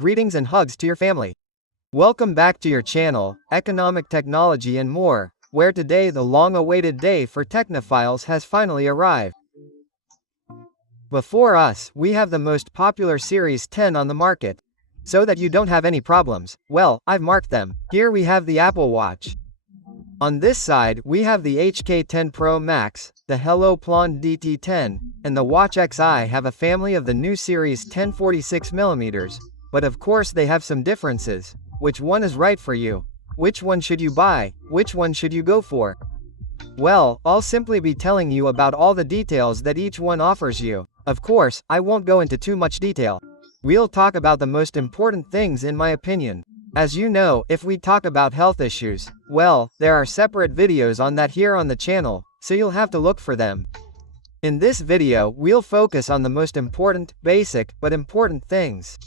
Greetings and hugs to your family. Welcome back to your channel, Economic Technology and More, where today the long-awaited day for technophiles has finally arrived. Before us, we have the most popular Series 10 on the market. So that you don't have any problems, well, I've marked them. Here we have the Apple Watch. On this side, we have the HK10 Pro Max, the Hello PLUM DT10, and the Watch XI have a family of the new Series 10 46mm, but of course they have some differences. Which one is right for you? Which one should you buy? Which one should you go for? Well, I'll simply be telling you about all the details that each one offers you. Of course, I won't go into too much detail. We'll talk about the most important things in my opinion. As you know, if we talk about health issues, well, there are separate videos on that here on the channel, so you'll have to look for them. In this video, we'll focus on the most important, basic, but important things.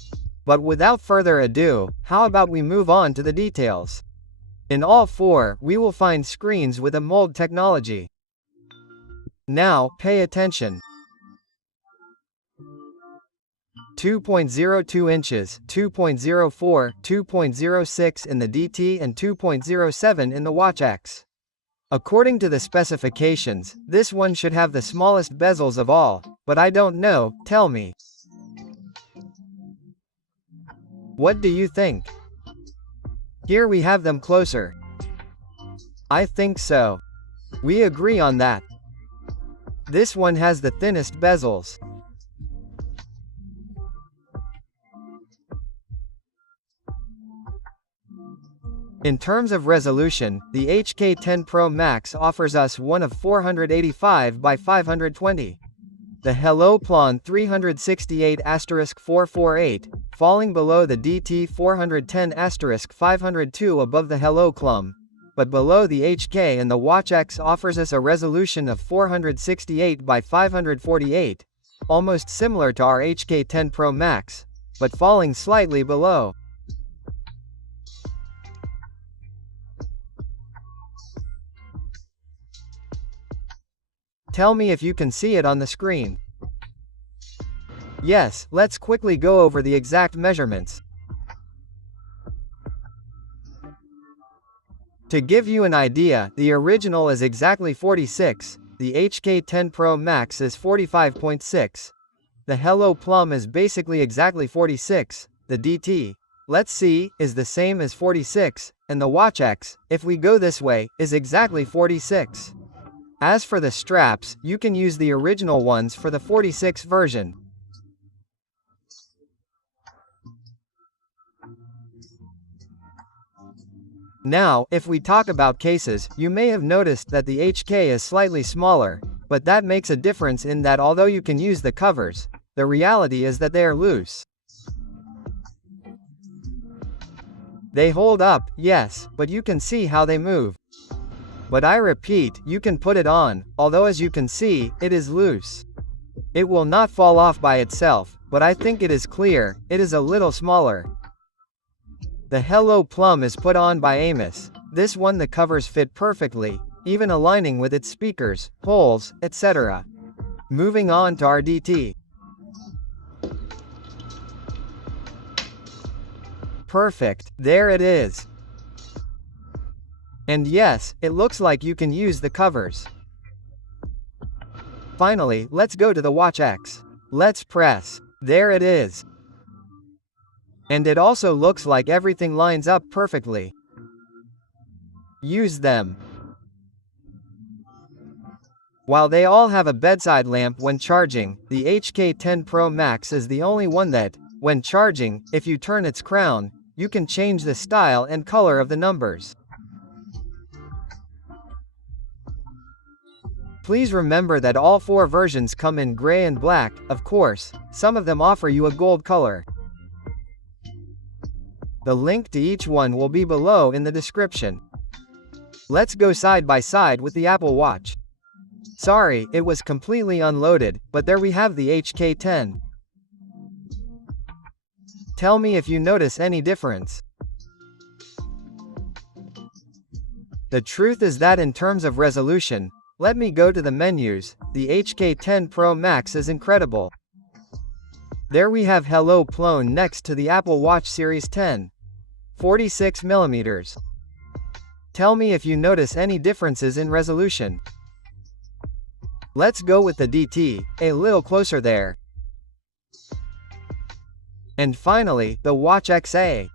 But without further ado, how about we move on to the details? In all four, we will find screens with a mold technology. Now, pay attention. 2.02 inches, 2.04, 2.06 in the DT and 2.07 in the Watch X. According to the specifications, this one should have the smallest bezels of all, but I don't know, tell me. What do you think? Here we have them closer. I think so. We agree on that. This one has the thinnest bezels. In terms of resolution, the HK10 Pro Max offers us one of 485 by 520. The Hello PLUM 368*448, falling below the DT 410*502 above the Hello PLUM, but below the HK, and the Watch X offers us a resolution of 468 by 548, almost similar to our HK10 Pro Max, but falling slightly below. Tell me if you can see it on the screen. Yes, let's quickly go over the exact measurements. To give you an idea, the original is exactly 46, the HK10 Pro Max is 45.6. The Hello PLUM is basically exactly 46, the DT, let's see, is the same as 46, and the Watch X, if we go this way, is exactly 46. As for the straps, you can use the original ones for the 46 version. Now, if we talk about cases, you may have noticed that the HK is slightly smaller, but that makes a difference in that although you can use the covers, the reality is that they are loose. They hold up, yes, but you can see how they move. But I repeat, you can put it on, although as you can see, it is loose. It will not fall off by itself, but I think it is clear, it is a little smaller. The Hello PLUM is put on by Amos. This one the covers fit perfectly, even aligning with its speakers, holes, etc. Moving on to our DT. Perfect, there it is. And yes, it looks like you can use the covers. Finally, let's go to the Watch X. Let's press. There it is. And it also looks like everything lines up perfectly. Use them. While they all have a bedside lamp when charging, the HK10 Pro Max is the only one that, when charging, if you turn its crown, you can change the style and color of the numbers. Please remember that all four versions come in gray and black, of course, some of them offer you a gold color. The link to each one will be below in the description. Let's go side by side with the Apple Watch. Sorry, it was completely unloaded, but there we have the HK10. Tell me if you notice any difference. The truth is that in terms of resolution, let me go to the menus, the HK10 Pro Max is incredible. There we have Hello PLUM next to the Apple Watch Series 10. 46mm. Tell me if you notice any differences in resolution. Let's go with the DT, a little closer there. And finally, the Watch XA.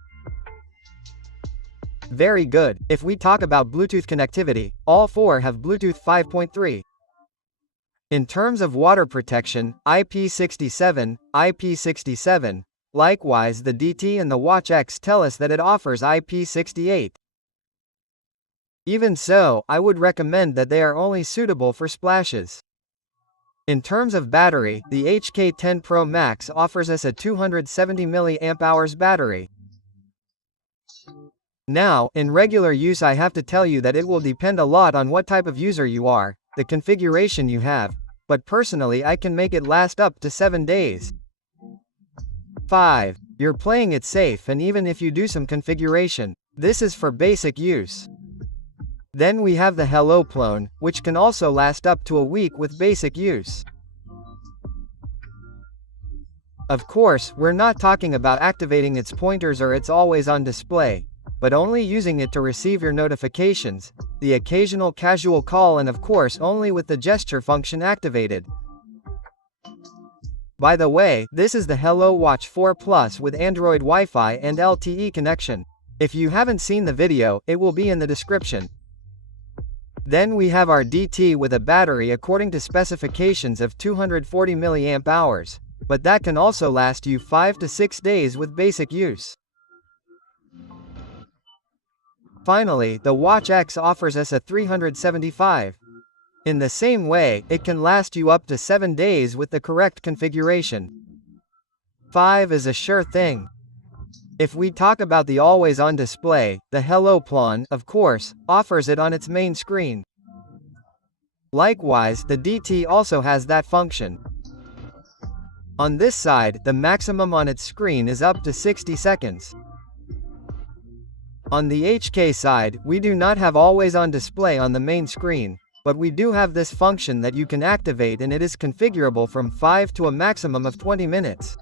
Very good. If we talk about Bluetooth connectivity, all four have Bluetooth 5.3. In terms of water protection, IP67, IP67. Likewise, the DT and the Watch X tell us that it offers IP68. Even so, I would recommend that they are only suitable for splashes. In terms of battery, the HK10 Pro Max offers us a 270 mAh battery. Now, in regular use, I have to tell you that it will depend a lot on what type of user you are, the configuration you have, but personally I can make it last up to 7 days. 5. You're playing it safe, and even if you do some configuration, this is for basic use. Then we have the Hello PLUM, which can also last up to a week with basic use. Of course, we're not talking about activating its pointers or its always-on display, but only using it to receive your notifications, the occasional casual call, and of course only with the gesture function activated. By the way, this is the Hello Watch 4 Plus with Android Wi-Fi and LTE connection. If you haven't seen the video, it will be in the description. Then we have our DT with a battery according to specifications of 240 mAh, but that can also last you 5 to 6 days with basic use. Finally, the Watch X offers us a 375. In the same way, it can last you up to 7 days with the correct configuration. 5 is a sure thing. If we talk about the always-on display, the Hello PLUM, of course, offers it on its main screen. Likewise, the DT also has that function. On this side, the maximum on its screen is up to 60 seconds. On the HK side, we do not have always-on display on the main screen, but we do have this function that you can activate, and it is configurable from 5 to a maximum of 20 minutes.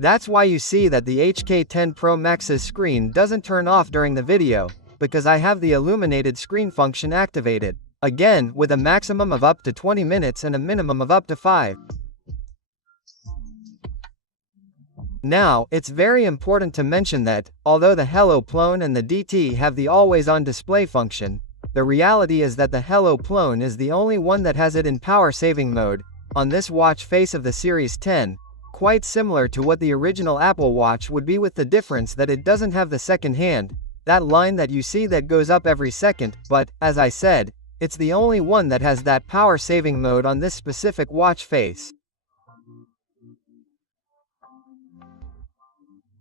That's why you see that the HK10 Pro Max's screen doesn't turn off during the video, because I have the illuminated screen function activated, again with a maximum of up to 20 minutes and a minimum of up to 5. Now, it's very important to mention that, although the Hello PLUM and the DT have the always-on display function, the reality is that the Hello PLUM is the only one that has it in power-saving mode, on this watch face of the Series 10, quite similar to what the original Apple Watch would be, with the difference that it doesn't have the second hand, that line that you see that goes up every second, but, as I said, it's the only one that has that power-saving mode on this specific watch face.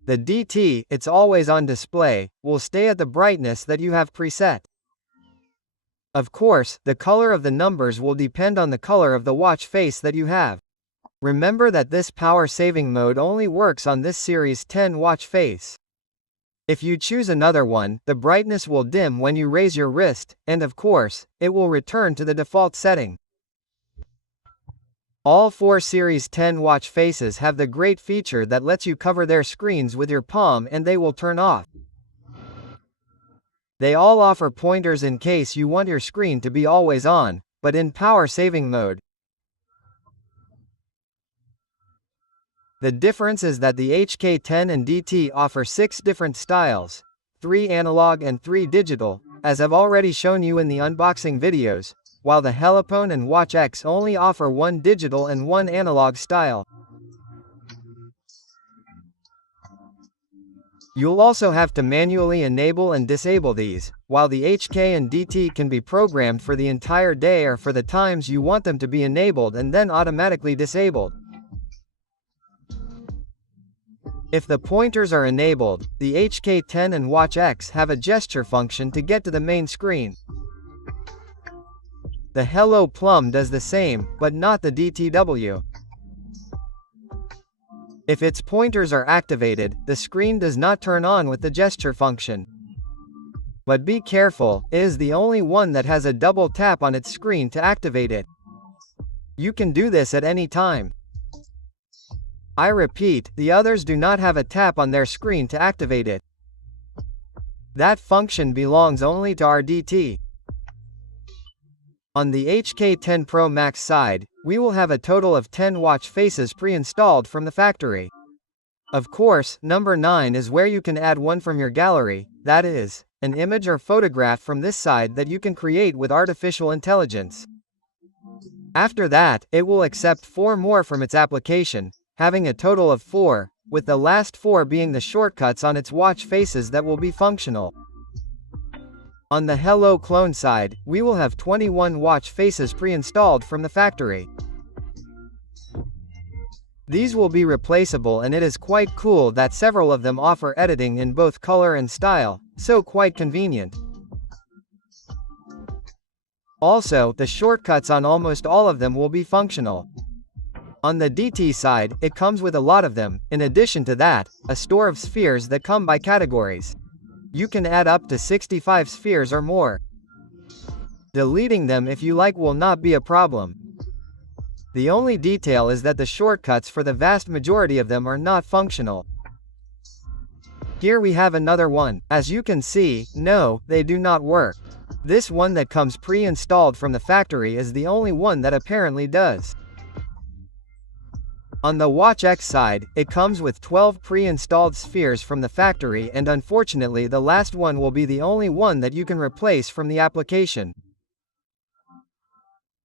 The DT, its always-on display, will stay at the brightness that you have preset. Of course, the color of the numbers will depend on the color of the watch face that you have. Remember that this power-saving mode only works on this Series 10 watch face. If you choose another one, the brightness will dim when you raise your wrist, and of course, it will return to the default setting. All 4 Series 10 watch faces have the great feature that lets you cover their screens with your palm and they will turn off. They all offer pointers in case you want your screen to be always on, but in power-saving mode. The difference is that the HK10 and DT offer 6 different styles, 3 analog and 3 digital, as I've already shown you in the unboxing videos, while the Hello PLUM and Watch X only offer 1 digital and 1 analog style. You'll also have to manually enable and disable these, while the HK and DT can be programmed for the entire day or for the times you want them to be enabled and then automatically disabled. If the pointers are enabled, the HK10 and Watch X have a gesture function to get to the main screen. The Hello PLUM does the same, but not the DTW. If its pointers are activated, the screen does not turn on with the gesture function. But be careful, it is the only one that has a double tap on its screen to activate it. You can do this at any time. I repeat, the others do not have a tap on their screen to activate it. That function belongs only to our DT. On the HK10 Pro Max side, we will have a total of 10 watch faces pre-installed from the factory. Of course, number 9 is where you can add one from your gallery, that is, an image or photograph from this side that you can create with artificial intelligence. After that, it will accept 4 more from its application, having a total of 4, with the last 4 being the shortcuts on its watch faces that will be functional. On the Hello Clone side, we will have 21 watch faces pre-installed from the factory. These will be replaceable, and it is quite cool that several of them offer editing in both color and style, so quite convenient. Also, the shortcuts on almost all of them will be functional. On the DT side, it comes with a lot of them. In addition to that, a store of spheres that come by categories. You can add up to 65 spheres or more. Deleting them if you like will not be a problem. The only detail is that the shortcuts for the vast majority of them are not functional. Here we have another one. As you can see, no, they do not work. This one that comes pre-installed from the factory is the only one that apparently does. On the Watch X side, it comes with 12 pre-installed spheres from the factory, and unfortunately the last one will be the only one that you can replace from the application.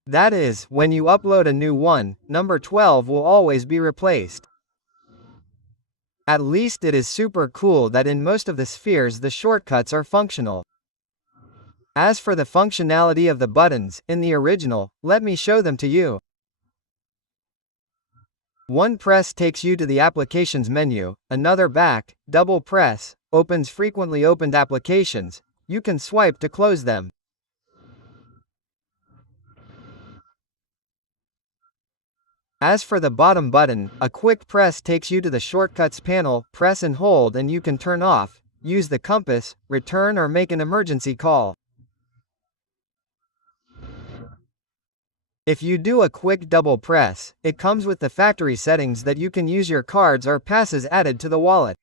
That is, when you upload a new one, number 12 will always be replaced. At least it is super cool that in most of the spheres the shortcuts are functional. As for the functionality of the buttons, in the original, let me show them to you. One press takes you to the applications menu, another back, double press, opens frequently opened applications, you can swipe to close them. As for the bottom button, a quick press takes you to the shortcuts panel, press and hold and you can turn off, use the compass, return or make an emergency call. If you do a quick double press, it comes with the factory settings that you can use your cards or passes added to the wallet.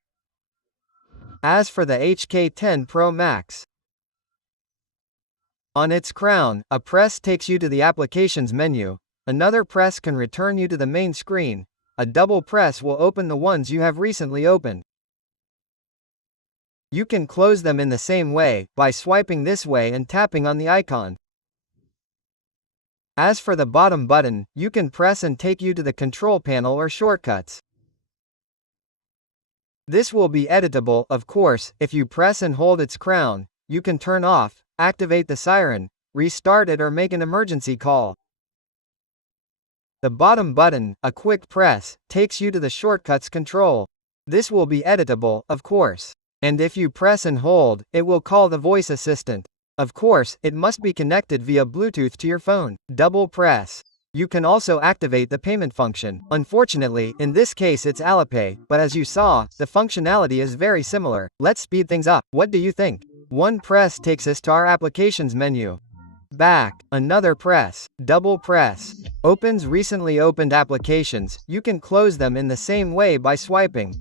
As for the HK10 Pro Max, on its crown, a press takes you to the applications menu, another press can return you to the main screen, a double press will open the ones you have recently opened. You can close them in the same way, by swiping this way and tapping on the icon. As for the bottom button, you can press and take you to the control panel or shortcuts. This will be editable, of course. If you press and hold its crown, you can turn off, activate the siren, restart it or make an emergency call. The bottom button, a quick press, takes you to the shortcuts control. This will be editable, of course. And if you press and hold, it will call the voice assistant. Of course, it must be connected via Bluetooth to your phone. Double press. You can also activate the payment function. Unfortunately, in this case it's Alipay, but as you saw, the functionality is very similar. Let's speed things up. What do you think? One press takes us to our applications menu. Back, another press, double press, opens recently opened applications. You can close them in the same way by swiping.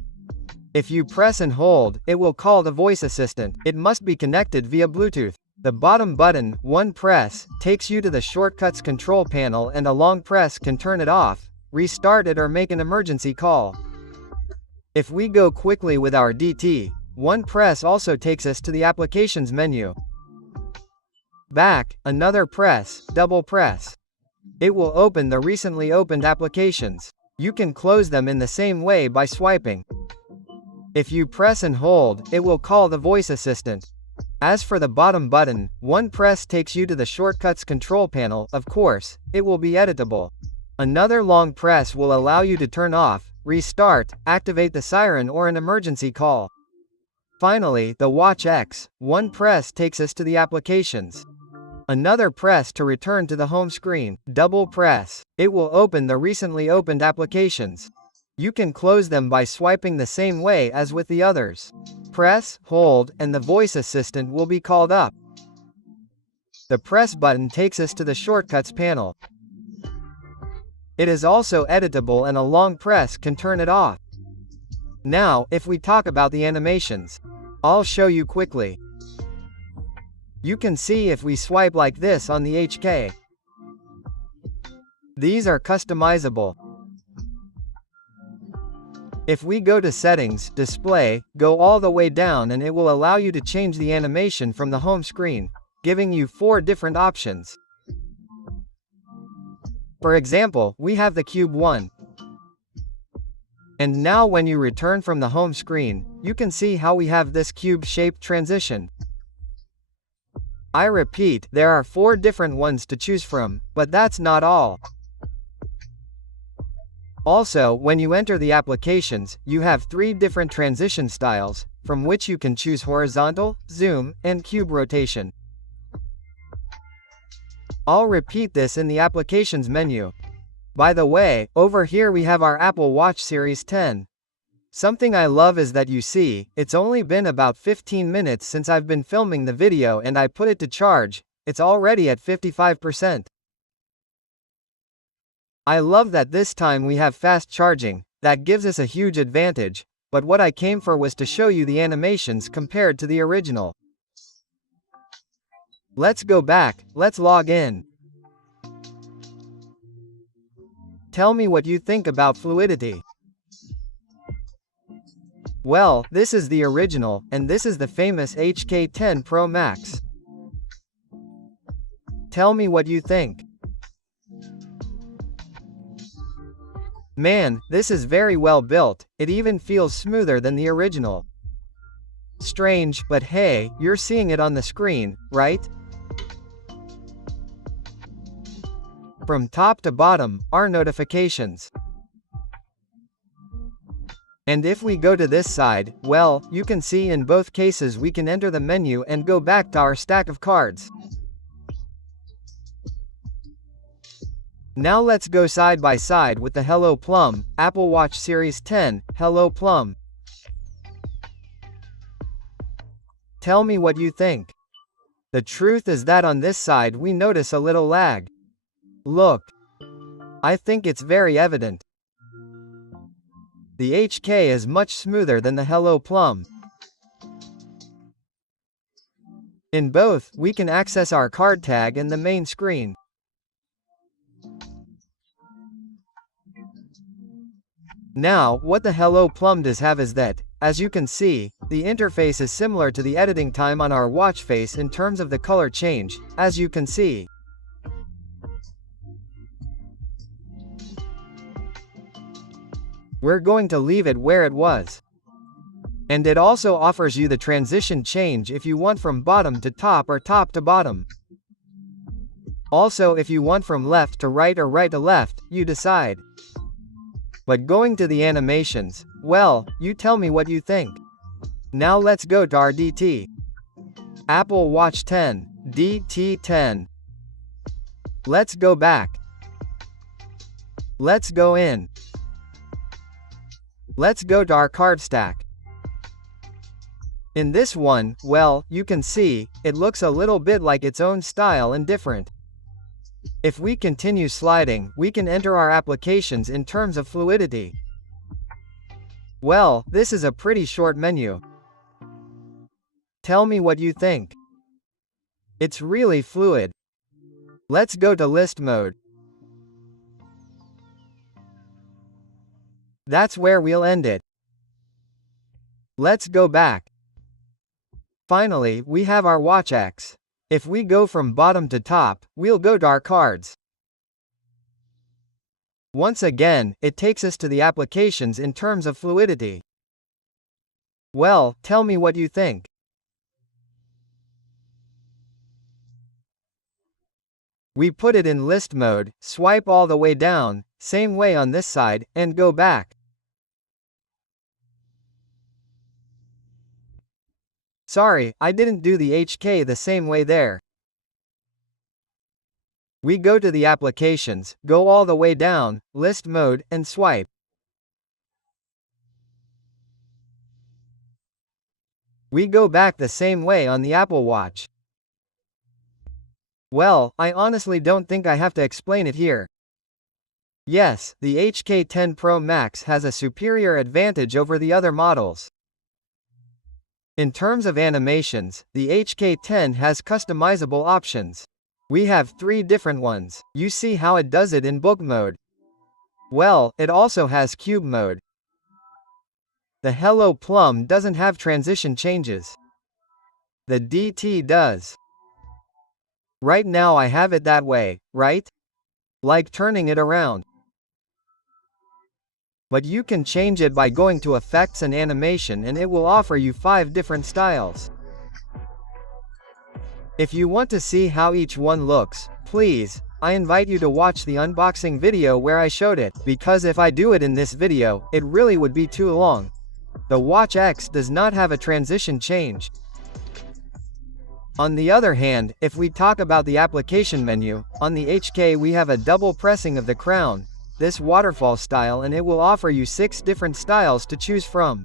If you press and hold, it will call the voice assistant. It must be connected via Bluetooth. The bottom button, one press, takes you to the shortcuts control panel and a long press can turn it off, restart it or make an emergency call. If we go quickly with our DT, one press also takes us to the applications menu. Back, another press, double press. It will open the recently opened applications. You can close them in the same way by swiping. If you press and hold, it will call the voice assistant. As for the bottom button, one press takes you to the shortcuts control panel. Of course, it will be editable. Another long press will allow you to turn off, restart, activate the siren or an emergency call. Finally, the Watch X, one press takes us to the applications. Another press to return to the home screen. Double press. It will open the recently opened applications. You can close them by swiping the same way as with the others. Press, hold, and the voice assistant will be called up. The press button takes us to the shortcuts panel. It is also editable and a long press can turn it off. Now, if we talk about the animations, I'll show you quickly. You can see if we swipe like this on the HK. These are customizable. If we go to Settings, Display, go all the way down and it will allow you to change the animation from the home screen, giving you 4 different options. For example, we have the cube 1. And now when you return from the home screen, you can see how we have this cube-shaped transition. I repeat, there are 4 different ones to choose from, but that's not all. Also, when you enter the applications, you have 3 different transition styles, from which you can choose horizontal, zoom, and cube rotation. I'll repeat this in the applications menu. By the way, over here we have our Apple Watch Series 10. Something I love is that you see, it's only been about 15 minutes since I've been filming the video and I put it to charge, it's already at 55%. I love that this time we have fast charging, that gives us a huge advantage, but what I came for was to show you the animations compared to the original. Let's go back, let's log in. Tell me what you think about fluidity. Well, this is the original, and this is the famous HK10 Pro Max. Tell me what you think. Man, this is very well built, it even feels smoother than the original. Strange, but hey, you're seeing it on the screen, right? From top to bottom, are notifications. And if we go to this side, well, you can see in both cases we can enter the menu and go back to our stack of cards. Now let's go side by side with the Hello PLUM, Apple Watch Series 10, Hello PLUM. Tell me what you think. The truth is that on this side we notice a little lag. Look. I think it's very evident. The HK is much smoother than the Hello PLUM. In both, we can access our card tag in the main screen. Now, what the Hello PLUM does have is that, as you can see, the interface is similar to the editing time on our watch face in terms of the color change, as you can see. We're going to leave it where it was. And it also offers you the transition change if you want from bottom to top or top to bottom. Also, if you want from left to right or right to left, you decide. But going to the animations, well, you tell me what you think. Now let's go to our DT. Apple Watch 10, DT10. Let's go back. Let's go in. Let's go to our card stack. In this one, well, you can see, it looks a little bit like its own style and different. If we continue sliding, we can enter our applications in terms of fluidity. Well, this is a pretty short menu. Tell me what you think. It's really fluid. Let's go to list mode. That's where we'll end it. Let's go back. Finally, we have our watch X. If we go from bottom to top, we'll go to our cards. Once again, it takes us to the applications in terms of fluidity. Well, tell me what you think. We put it in list mode, swipe all the way down, same way on this side, and go back. Sorry, I didn't do the HK the same way there. We go to the applications, go all the way down, list mode, and swipe. We go back the same way on the Apple Watch. Well, I honestly don't think I have to explain it here. Yes, the HK10 Pro Max has a superior advantage over the other models. In terms of animations, the HK10 has customizable options. We have 3 different ones. You see how it does it in book mode. Well, it also has cube mode. The Hello PLUM doesn't have transition changes. The DT does. Right now I have it that way, right? Like turning it around. But you can change it by going to Effects and Animation and it will offer you 5 different styles. If you want to see how each one looks, please, I invite you to watch the unboxing video where I showed it, because if I do it in this video, it really would be too long. The Watch X does not have a transition change. On the other hand, if we talk about the application menu, on the HK we have a double pressing of the crown, this waterfall style, and it will offer you 6 different styles to choose from,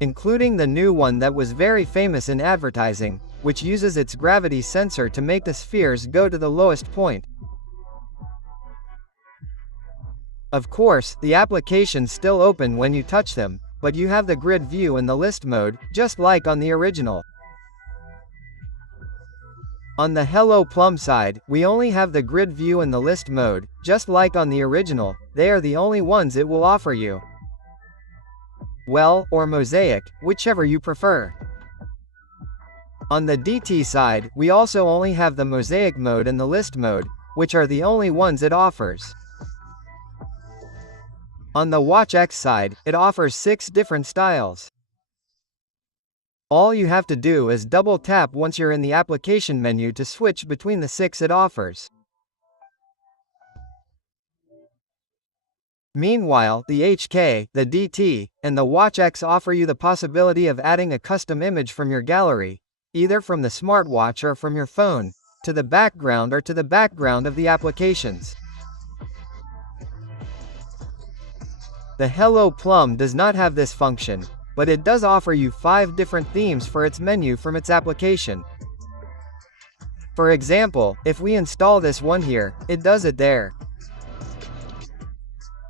including the new one that was very famous in advertising, which uses its gravity sensor to make the spheres go to the lowest point. Of course, the applications still open when you touch them, but you have the grid view in the list mode, just like on the original. On the Hello PLUM side, we only have the grid view in the list mode, just like on the original. They are the only ones it will offer you. Well, or mosaic, whichever you prefer. On the DT side, we also only have the mosaic mode and the list mode, which are the only ones it offers. On the Watch X side, it offers 6 different styles. All you have to do is double tap once you're in the application menu to switch between the 6 it offers. Meanwhile, the HK, the DT, and the Watch X offer you the possibility of adding a custom image from your gallery, either from the smartwatch or from your phone, to the background or to the background of the applications. The Hello PLUM does not have this function, but it does offer you 5 different themes for its menu from its application. For example, if we install this one here, it does it there.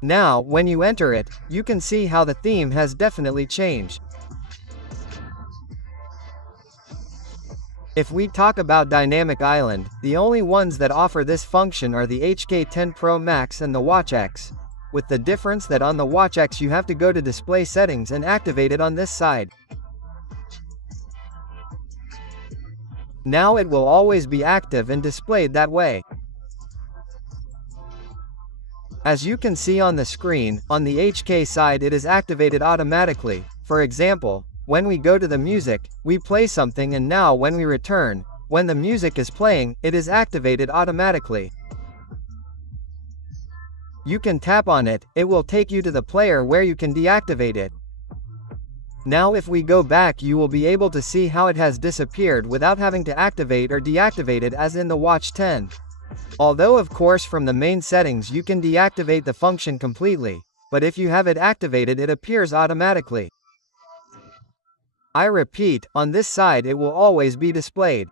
Now, when you enter it, you can see how the theme has definitely changed. If we talk about Dynamic Island, the only ones that offer this function are the HK10 Pro Max and the Watch X, with the difference that on the Watch X you have to go to Display Settings and activate it on this side. Now it will always be active and displayed that way. As you can see on the screen, on the HK side it is activated automatically. For example, when we go to the music, we play something, and now when we return, when the music is playing, it is activated automatically. You can tap on it, it will take you to the player where you can deactivate it. Now if we go back, you will be able to see how it has disappeared without having to activate or deactivate it as in the Watch 10. Although of course from the main settings you can deactivate the function completely, but if you have it activated it appears automatically. I repeat, on this side it will always be displayed.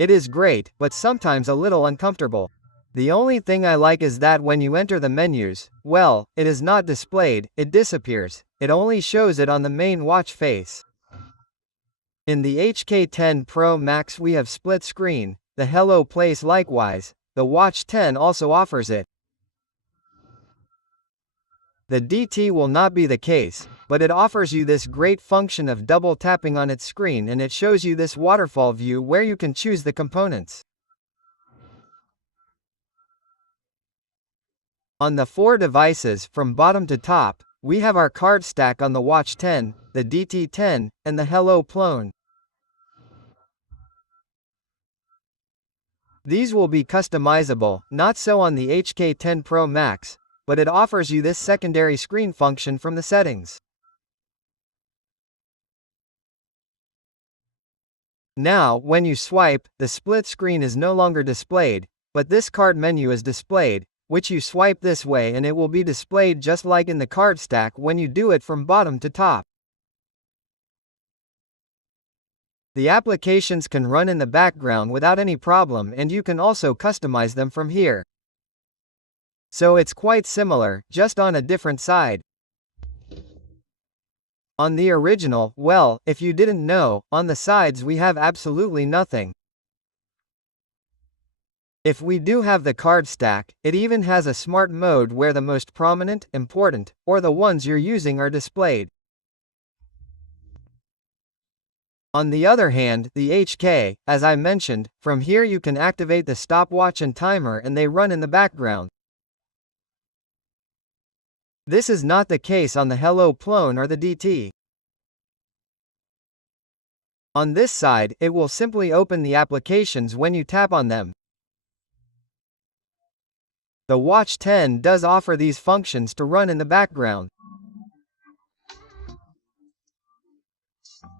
It is great, but sometimes a little uncomfortable. The only thing I like is that when you enter the menus, well, it is not displayed, it disappears. It only shows it on the main watch face. In the HK10 Pro Max we have split screen, the Hello Place likewise, the Watch 10 also offers it. The DT will not be the case, but it offers you this great function of double tapping on its screen and it shows you this waterfall view where you can choose the components. On the 4 devices, from bottom to top, we have our card stack on the Watch 10, the DT10, and the Hello PLUM. These will be customizable, not so on the HK10 Pro Max, but it offers you this secondary screen function from the settings. Now, when you swipe, the split screen is no longer displayed, but this card menu is displayed, which you swipe this way and it will be displayed just like in the card stack when you do it from bottom to top. The applications can run in the background without any problem, and you can also customize them from here. So it's quite similar, just on a different side. On the original, well, if you didn't know, on the sides we have absolutely nothing. If we do have the card stack, it even has a smart mode where the most prominent, important, or the ones you're using are displayed. On the other hand, the HK, as I mentioned, from here you can activate the stopwatch and timer and they run in the background. This is not the case on the Hello PLUM or the DT. On this side, it will simply open the applications when you tap on them. The Watch 10 does offer these functions to run in the background.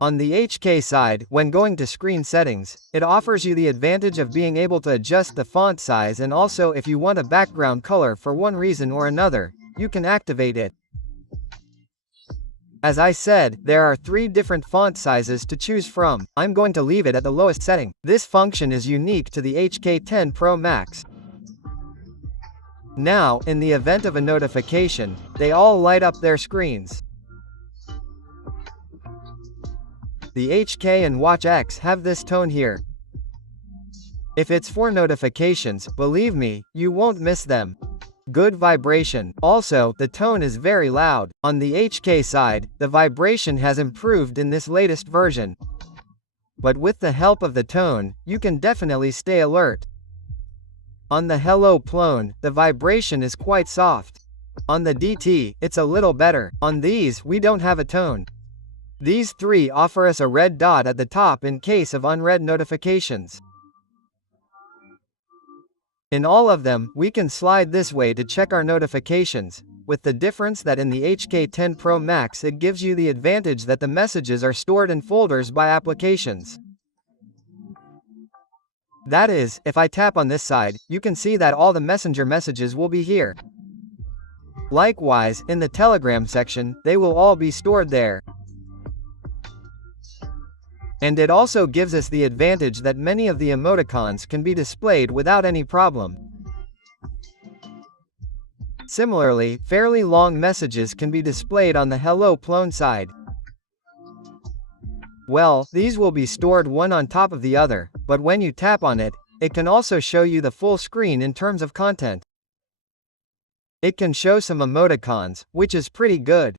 On the HK side, when going to screen settings, it offers you the advantage of being able to adjust the font size, and also if you want a background color for one reason or another, you can activate it. As I said, there are 3 different font sizes to choose from. I'm going to leave it at the lowest setting. This function is unique to the HK10 Pro Max. Now, in the event of a notification, they all light up their screens. The HK and Watch X have this tone here. If it's for notifications, believe me, you won't miss them. Good vibration. Also, the tone is very loud. On the HK side, the vibration has improved in this latest version. But with the help of the tone, you can definitely stay alert. On the Hello PLUM, the vibration is quite soft. On the DT, it's a little better. On these, we don't have a tone. These 3 offer us a red dot at the top in case of unread notifications. In all of them, we can slide this way to check our notifications, with the difference that in the HK10 Pro Max it gives you the advantage that the messages are stored in folders by applications. That is, if I tap on this side, you can see that all the Messenger messages will be here. Likewise, in the Telegram section, they will all be stored there. And it also gives us the advantage that many of the emoticons can be displayed without any problem. Similarly, fairly long messages can be displayed on the Hello PLUM side. Well, these will be stored one on top of the other, but when you tap on it, it can also show you the full screen in terms of content. It can show some emoticons, which is pretty good.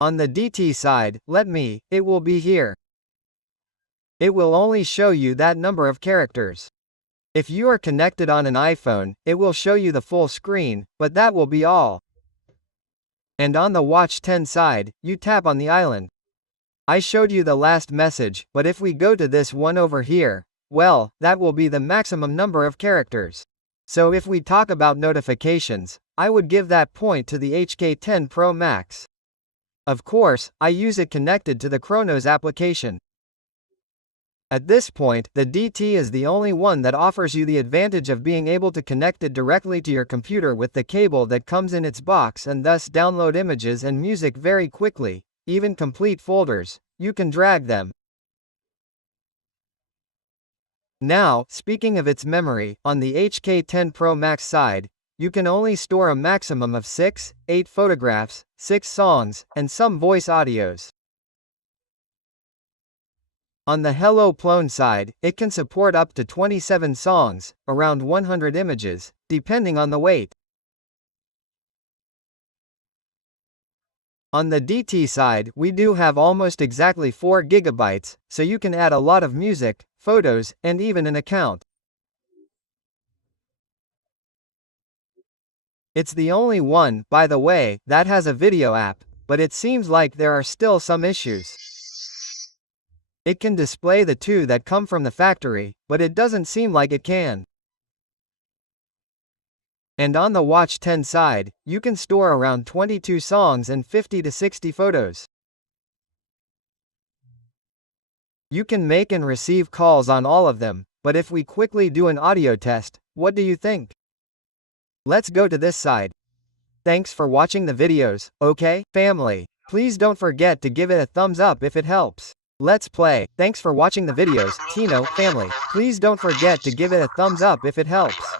On the DT side, it will be here. It will only show you that number of characters. If you are connected on an iPhone, it will show you the full screen, but that will be all. And on the Watch 10 side, you tap on the island. I showed you the last message, but if we go to this one over here, well, that will be the maximum number of characters. So if we talk about notifications, I would give that point to the HK10 Pro Max. Of course, I use it connected to the Chronos application. At this point, the DT is the only one that offers you the advantage of being able to connect it directly to your computer with the cable that comes in its box, and thus download images and music very quickly, even complete folders. You can drag them. Now, speaking of its memory, on the HK10 Pro Max side, you can only store a maximum of 6, 8 photographs, 6 songs, and some voice audios. On the Hello PLUM side, it can support up to 27 songs, around 100 images, depending on the weight. On the DT side, we do have almost exactly 4 GB, so you can add a lot of music, photos, and even an account. It's the only one, by the way, that has a video app, but it seems like there are still some issues. It can display the 2 that come from the factory, but it doesn't seem like it can. And on the Watch 10 side, you can store around 22 songs and 50 to 60 photos. You can make and receive calls on all of them, but if we quickly do an audio test, what do you think? Let's go to this side. Thanks for watching the videos, okay, family? Please don't forget to give it a thumbs up if it helps. Let's play. Thanks for watching the videos, Tino family. Please don't forget to give it a thumbs up if it helps.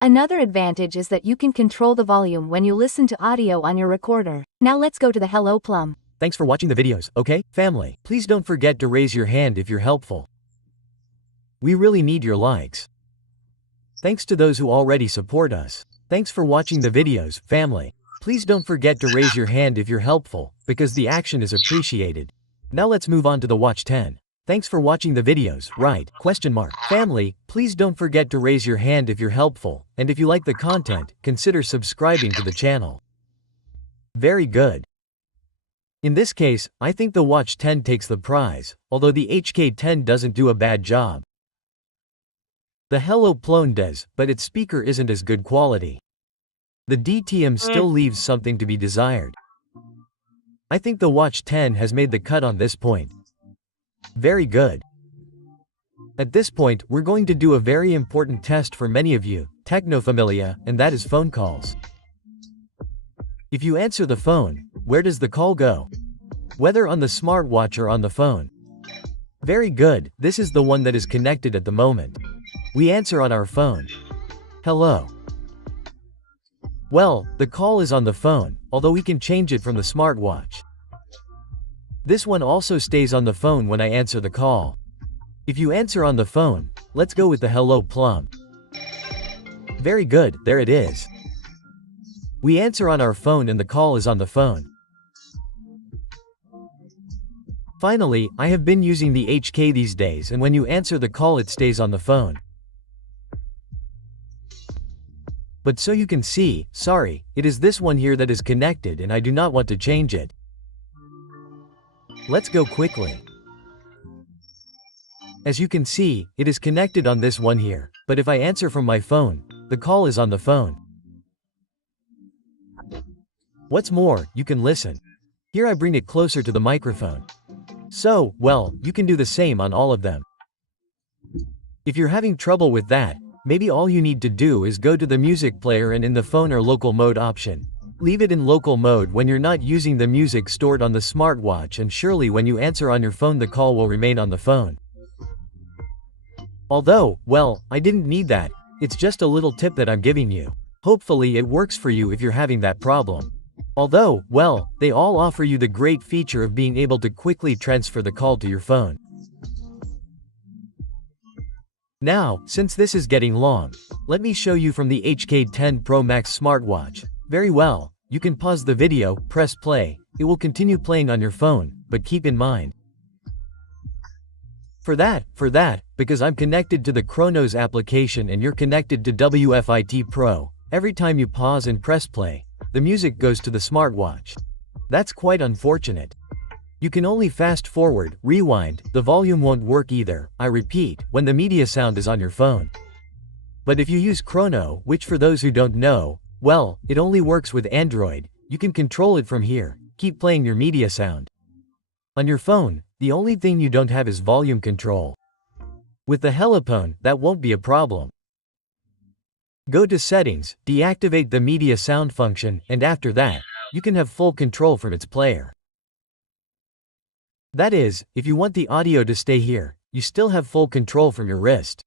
Another advantage is that you can control the volume when you listen to audio on your recorder. Now let's go to the Hello Plum. Thanks for watching the videos, okay, family? Please don't forget to raise your hand if you're helpful. We really need your likes. Thanks to those who already support us. Thanks for watching the videos, family. Please don't forget to raise your hand if you're helpful, because the action is appreciated. Now let's move on to the Watch 10. Thanks for watching the videos, right? Family, please don't forget to raise your hand if you're helpful, and if you like the content, consider subscribing to the channel. Very good. In this case, I think the Watch 10 takes the prize, although the HK10 doesn't do a bad job. The Hello Plum does, but its speaker isn't as good quality. The DTM still leaves something to be desired. I think the Watch 10 has made the cut on this point. Very good. At this point, we're going to do a very important test for many of you, technophilia, and that is phone calls. If you answer the phone, where does the call go? Whether on the smartwatch or on the phone. Very good, this is the one that is connected at the moment. We answer on our phone. Hello. Well, the call is on the phone, although we can change it from the smartwatch. This one also stays on the phone when I answer the call. If you answer on the phone, let's go with the Hello Plum. Very good, there it is. We answer on our phone and the call is on the phone. Finally, I have been using the HK these days, and when you answer the call it stays on the phone. But so you can see, sorry, it is this one here that is connected and I do not want to change it. Let's go quickly. As you can see, it is connected on this one here, but if I answer from my phone, the call is on the phone. What's more, you can listen. Here I bring it closer to the microphone. So, well, you can do the same on all of them. If you're having trouble with that, maybe all you need to do is go to the music player and in the phone or local mode option. Leave it in local mode when you're not using the music stored on the smartwatch, and surely when you answer on your phone the call will remain on the phone. Although, well, I didn't need that, it's just a little tip that I'm giving you. Hopefully it works for you if you're having that problem. Although, well, they all offer you the great feature of being able to quickly transfer the call to your phone. Now, since this is getting long, let me show you from the HK10 Pro Max smartwatch. Very well, you can pause the video, press play, it will continue playing on your phone, but keep in mind. For that, because I'm connected to the Chronos application and you're connected to WFIT Pro, every time you pause and press play, the music goes to the smartwatch. That's quite unfortunate. You can only fast forward, rewind, the volume won't work either, I repeat, when the media sound is on your phone. But if you use Chrono, which for those who don't know, well, it only works with Android, you can control it from here, keep playing your media sound. On your phone, the only thing you don't have is volume control. With the Hello, that won't be a problem. Go to Settings, deactivate the media sound function, and after that, you can have full control from its player. That is, if you want the audio to stay here, you still have full control from your wrist.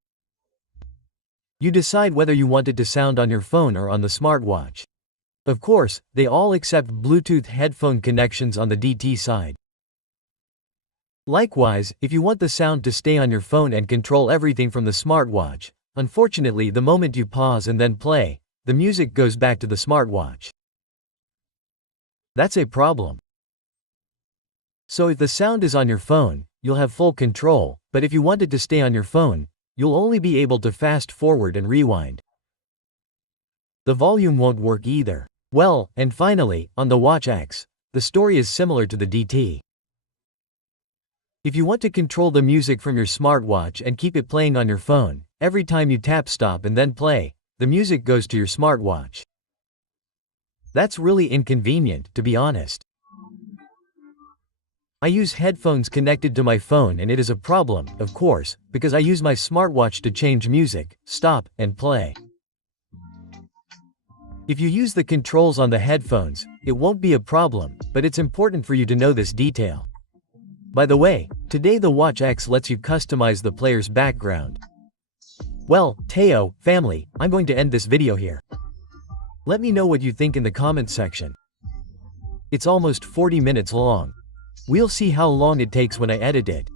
You decide whether you want it to sound on your phone or on the smartwatch. Of course, they all accept Bluetooth headphone connections on the DT side. Likewise, if you want the sound to stay on your phone and control everything from the smartwatch, unfortunately the moment you pause and then play, the music goes back to the smartwatch. That's a problem. So if the sound is on your phone, you'll have full control, but if you want it to stay on your phone, you'll only be able to fast forward and rewind. The volume won't work either. Well, and finally, on the Watch X, the story is similar to the DT. If you want to control the music from your smartwatch and keep it playing on your phone, every time you tap stop and then play, the music goes to your smartwatch. That's really inconvenient, to be honest. I use headphones connected to my phone and it is a problem, of course, because I use my smartwatch to change music, stop, and play. If you use the controls on the headphones, it won't be a problem, but it's important for you to know this detail. By the way, today the Watch X lets you customize the player's background. Well, Teo, family, I'm going to end this video here. Let me know what you think in the comments section. It's almost 40 minutes long. We'll see how long it takes when I edit it.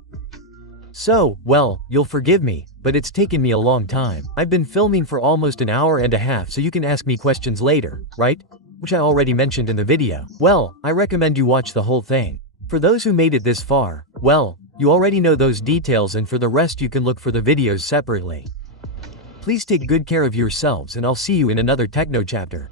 So, well, you'll forgive me, but it's taken me a long time. I've been filming for almost an hour and a half, so you can ask me questions later, right? Which I already mentioned in the video. Well, I recommend you watch the whole thing. For those who made it this far, well, you already know those details, and for the rest you can look for the videos separately. Please take good care of yourselves, and I'll see you in another techno chapter.